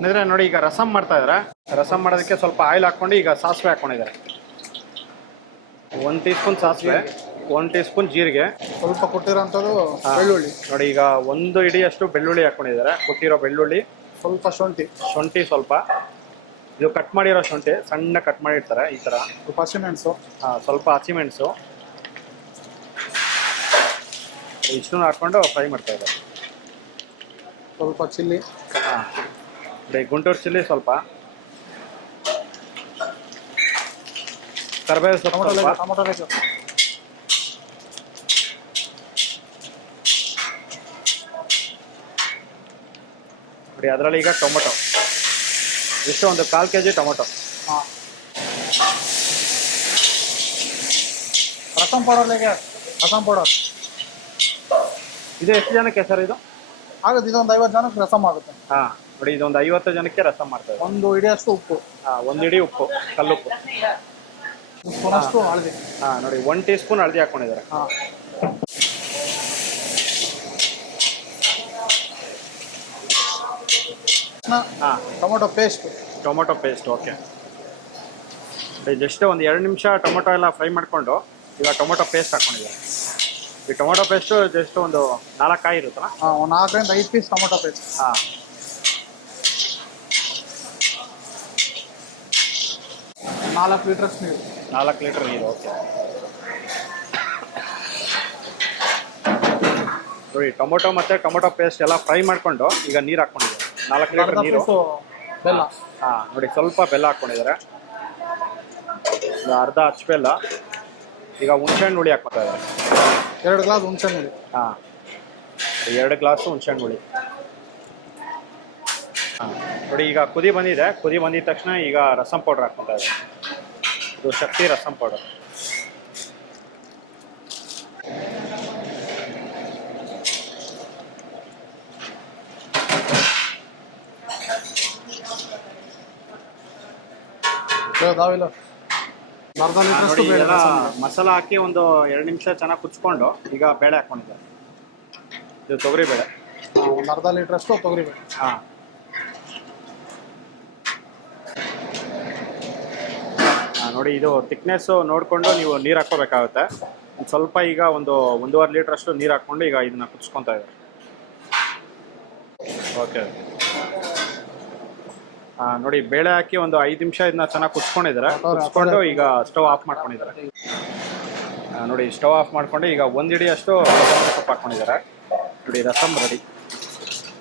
ಅಂದ್ರೆ ನೋಡಿ ಈಗ ರಸಂ ಮಾಡ್ತಾ ಇದ್ದಾರೆ. ರಸಂ ಮಾಡೋದಕ್ಕೆ ಸ್ವಲ್ಪ ಆಯಿಲ್ ಹಾಕೊಂಡು ಈಗ ಸಾಸಿವೆ ಹಾಕೊಂಡಿದ್ದಾರೆ. 1 ಟೀ ಸ್ಪೂನ್ ಸಾಸಿವೆ, 1 ಟೀ ಸ್ಪೂನ್ ಜೀರಿಗೆ, ಸ್ವಲ್ಪ ಕೊಟ್ಟಿರೋಂಥದ್ದು ಬೆಳ್ಳುಳ್ಳಿ. ನೋಡಿ ಈಗ 1 ಇಡಿಯಷ್ಟು ಬೆಳ್ಳುಳ್ಳಿ ಹಾಕೊಂಡಿದ್ದಾರೆ. ಕೊಟ್ಟಿರೋ ಬೆಳ್ಳುಳ್ಳಿ, ಸ್ವಲ್ಪ ಶುಂಠಿ ಸ್ವಲ್ಪ, ಇದು ಕಟ್ ಮಾಡಿರೋ ಶುಂಠಿ ಸಣ್ಣ ಕಟ್ ಮಾಡಿರ್ತಾರೆ ಈ ಥರ. ಸ್ವಲ್ಪ ಹಸಿಮೆಣಸು, ಸ್ವಲ್ಪ ಹಸಿಮೆಣಸು, ಇಷ್ಟನ್ನು ಹಾಕ್ಕೊಂಡು ಫ್ರೈ ಮಾಡ್ತಾ ಇದ್ದಾರೆ. ಸ್ವಲ್ಪ ಚಿಲ್ಲಿ, ಗುಂಟೂರು ಚಿಲ್ಲಿ ಸ್ವಲ್ಪ, ಕರಿಬೇವು ಸೊಪ್ಪು ಸ್ವಲ್ಪ, ಟೊಮೊಟೊ ನೋಡಿ ಅದರಲ್ಲಿ ಈಗ ಟೊಮೊಟೊ ಎಷ್ಟು ಒಂದು 1/4 kg ಟೊಮೊಟೊ. ರಸಂ ಪೌಡರ್ಗೆ ರಸಂ ಪೌಡರ್ ಇದು ಎಷ್ಟು ಜನಕ್ಕೆ ಸರ್ ಇದು ಆಗುತ್ತೆ? ಇದೊಂದು 50 ಜನಕ್ಕೆ ರಸಂ ಆಗುತ್ತೆ. ನೋಡಿ ಇದೊಂದು 50 ಜನಕ್ಕೆ ರಸಂ ಮಾಡ್ತಾರೆ. 1 ಇಡಿಯಷ್ಟು ಉಪ್ಪು, 1 ಇಡಿ ಉಪ್ಪು, ಕಲ್ಲುಪ್ಪು, ಸ್ಪೂನಷ್ಟು ಹಳದಿ. ನೋಡಿ 1 ಟೀ ಸ್ಪೂನ್ ಹಳದಿ ಹಾಕೊಂಡಿದ್ದಾರೆ. Tomato paste okay. ಜಸ್ಟ್ ಒಂದು 2 ನಿಮಿಷ ಟೊಮೊಟೊ ಎಲ್ಲ ಫ್ರೈ ಮಾಡಿಕೊಂಡು ಈಗ ಟೊಮೊಟೊ ಪೇಸ್ಟ್ ಹಾಕೊಂಡಿದ್ದಾರೆ. ಈ ಟೊಮೊಟೊ ಪೇಸ್ಟು ಜಸ್ಟ್ ಒಂದು 4 ಕಾಯಿ ಇರುತ್ತಲ್ಲ, ಒಂದು 4 ರಿಂದ 5 ಪೀಸ್ ಟೊಮೊಟೊ ಪೇಸ್ಟ್. 4 ಲೀಟರ್ ನೀರು. 4 ಲೀಟರ್ ನೀರು ಓಕೆ. ನೋಡಿ ಟೊಮೊಟೊ ಮತ್ತು ಟೊಮೊಟೊ ಪೇಸ್ಟ್ ಎಲ್ಲ ಫ್ರೈ ಮಾಡಿಕೊಂಡು ಈಗ ನೀರು ಹಾಕ್ಕೊಂಡಿದ್ದಾರೆ. 4 ಲೀಟರ್ ನೀರು, ಬೆಲ್ಲ. ನೋಡಿ ಸ್ವಲ್ಪ ಬೆಲ್ಲ ಹಾಕ್ಕೊಂಡಿದ್ದಾರೆ, ಅರ್ಧ ಅಚ್ಚ ಬೆಲ್ಲ. ಈಗ ಹುಣಸೆಹಣ್ಣು ಹುಳಿ ಹಾಕ್ಕೊತಾ ಇದ್ದಾರೆ. 2 ಗ್ಲಾಸ್ ಹುಣಸೆಹಣ್ಣು ಹುಳಿ. 2 ಗ್ಲಾಸು ಹುಣಸೆಹಣ್ಣು ಹುಳಿ. ನೋಡಿ ಈಗ ಕುದಿ ಬಂದಿದೆ. ಕುದಿ ಬಂದಿದ ತಕ್ಷಣ ಈಗ ರಸಂ ಪೌಡರ್ ಹಾಕ್ಕೊತಾ ಇದ್ದಾರೆ. ಇದು ಶಕ್ತಿ ರಸಂ ಪೌಡರ್. ಮಸಾಲ ಹಾಕಿ ಒಂದು 2 ನಿಮಿಷ ಚೆನ್ನಾಗಿ ಕುಚ್ಕೊಂಡು ಈಗ ಬೇಳೆ ಹಾಕೊಂಡಿದ್ದಾರೆ. ಇದು ತೊಗರಿ ಬೇಳೆ, ಒಂದು ಅರ್ಧ ಲೀಟರ್ ಅಷ್ಟು ತೊಗರಿ ಬೇಳೆ. ನೋಡಿ ಇದು ಥಿಕ್ನೆಸ್ಸು ನೋಡಿಕೊಂಡು ನೀವು ನೀರು ಹಾಕ್ಕೋಬೇಕಾಗುತ್ತೆ. ಒಂದು ಸ್ವಲ್ಪ ಈಗ ಒಂದು 1.5 ಲೀಟರ್ ಅಷ್ಟು ನೀರು ಹಾಕ್ಕೊಂಡು ಈಗ ಇದನ್ನ ಕುಚ್ಕೊತಾ ಇದ್ದಾರೆ. ಓಕೆ ನೋಡಿ ಬೇಳೆ ಹಾಕಿ ಒಂದು 5 ನಿಮಿಷ ಇದನ್ನ ಚೆನ್ನಾಗಿ ಕುಚ್ಕೊಂಡಿದ್ದಾರೆ. ಕುಚ್ಕೊಂಡು ಈಗ ಸ್ಟವ್ ಆಫ್ ಮಾಡ್ಕೊಂಡಿದ್ದಾರೆ. ನೋಡಿ ಸ್ಟವ್ ಆಫ್ ಮಾಡ್ಕೊಂಡು ಈಗ 1 ಇಡಿ ಅಷ್ಟು ಸೊಪ್ಪು ಹಾಕ್ಕೊಂಡಿದ್ದಾರೆ. ನೋಡಿ ರಸಂ ರೆಡಿ.